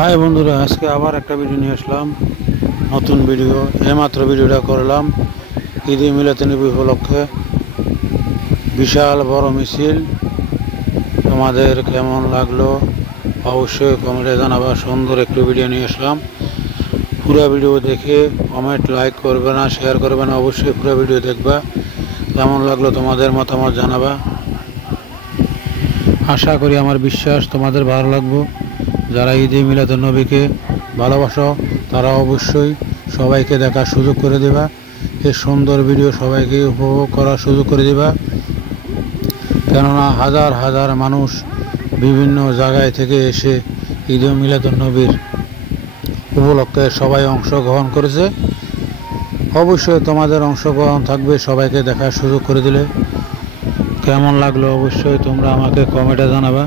High বন্ধুরা, আজকে আবার একটা ভিডিও নিয়ে আসলাম। নতুন ভিডিও, এইমাত্র ভিডিওটা করলাম ঈদে মিলাদুন্নবী উপলক্ষে। বিশাল বড় মিছিল। তোমাদের কেমন লাগলো অবশ্যই কমেন্টে জানাবা। সুন্দর একটু ভিডিও নিয়ে আসলাম। পুরো ভিডিও দেখে কমেন্ট, লাইক করবে না, শেয়ার করবে না, অবশ্যই পুরো ভিডিও দেখবা। কেমন লাগলো তোমাদের মতামত জানাবা। আশা করি, আমার বিশ্বাস তোমাদের ভালো লাগবে। যারা ঈদে মিলাদুন্নবীকে ভালোবাসো তারা অবশ্যই সবাইকে দেখার সুযোগ করে দেবা। এই সুন্দর ভিডিও সবাইকে উপভোগ করার সুযোগ করে দেবা। কেননা হাজার হাজার মানুষ বিভিন্ন জায়গায় থেকে এসে ঈদে মিলাদুন্নবীর উপলক্ষে সবাই অংশগ্রহণ করেছে। অবশ্যই তোমাদের অংশগ্রহণ থাকবে, সবাইকে দেখার সুযোগ করে দিলে। কেমন লাগলো অবশ্যই তোমরা আমাকে কমেন্টে জানাবা।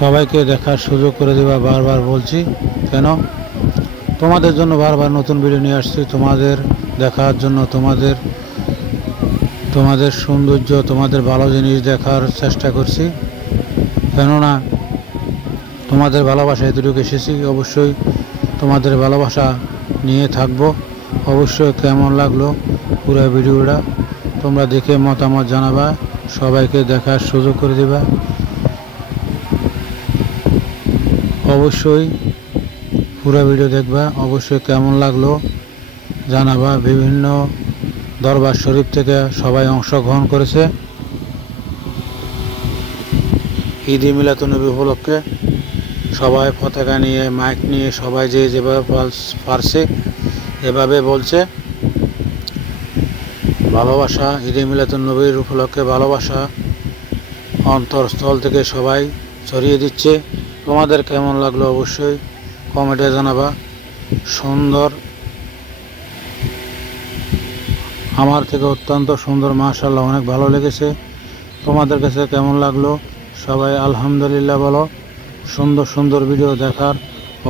সবাইকে দেখার সুযোগ করে দেবা, বারবার বলছি। কেন তোমাদের জন্য বারবার নতুন ভিডিও নিয়ে আসছি, তোমাদের দেখার জন্য, তোমাদের সৌন্দর্য, তোমাদের ভালো জিনিস দেখার চেষ্টা করছি। কেননা তোমাদের ভালোবাসা এতটুকু এসেছি, অবশ্যই তোমাদের ভালোবাসা নিয়ে থাকবো। অবশ্যই কেমন লাগলো পুরো ভিডিওটা তোমরা দেখে মতামত জানাবা, সবাইকে দেখার সুযোগ করে দেবা। অবশ্যই পুরো ভিডিও দেখবা, অবশ্যই কেমন লাগলো জানাবা। বিভিন্ন দরবার শরীফ থেকে সবাই অংশগ্রহণ করেছে ঈদে মিলাদুন্নবী উপলক্ষে। সবাই পতাকা নিয়ে, মাইক নিয়ে, সবাই যে যেভাবে পারছে এভাবে বলছে ভালোবাসা। ঈদে মিলাদুন্নবীর উপলক্ষে ভালোবাসা অন্তরস্থল থেকে সবাই ছড়িয়ে দিচ্ছে। তোমাদের কেমন লাগলো অবশ্যই কমেন্টে জানাবা। সুন্দর, আমার থেকে অত্যন্ত সুন্দর, মাশাআল্লাহ, অনেক ভালো লেগেছে। তোমাদের কাছে কেমন লাগলো সবাই আলহামদুলিল্লাহ বলো। সুন্দর সুন্দর ভিডিও দেখার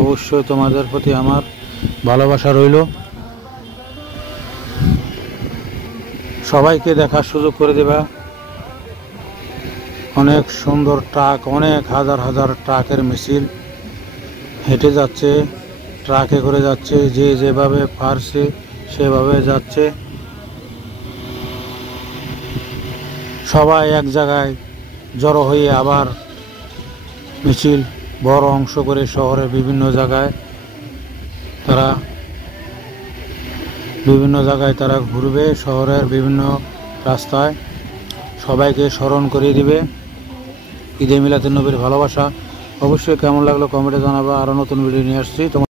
অবশ্যই তোমাদের প্রতি আমার ভালোবাসা রইল। সবাইকে দেখার সুযোগ করে দেবা। অনেক সুন্দর ট্রাক, অনেক হাজার হাজার ট্রাকের মিছিল হেঁটে যাচ্ছে, ট্রাকে করে যাচ্ছে, যে যেভাবে পারছে সেভাবে যাচ্ছে। সবাই এক জায়গায় জড়ো হয়ে আবার মিছিল বড় অংশ করে শহরের বিভিন্ন জায়গায় তারা ঘুরবে। শহরের বিভিন্ন রাস্তায় সবাইকে স্মরণ করিয়ে দিবে ঈদে মিলাদুন্নবীর ভালোবাসা। অবশ্যই কেমন লাগলো কমেন্টে জানাবা। আরও নতুন ভিডিও নিয়ে আসছি।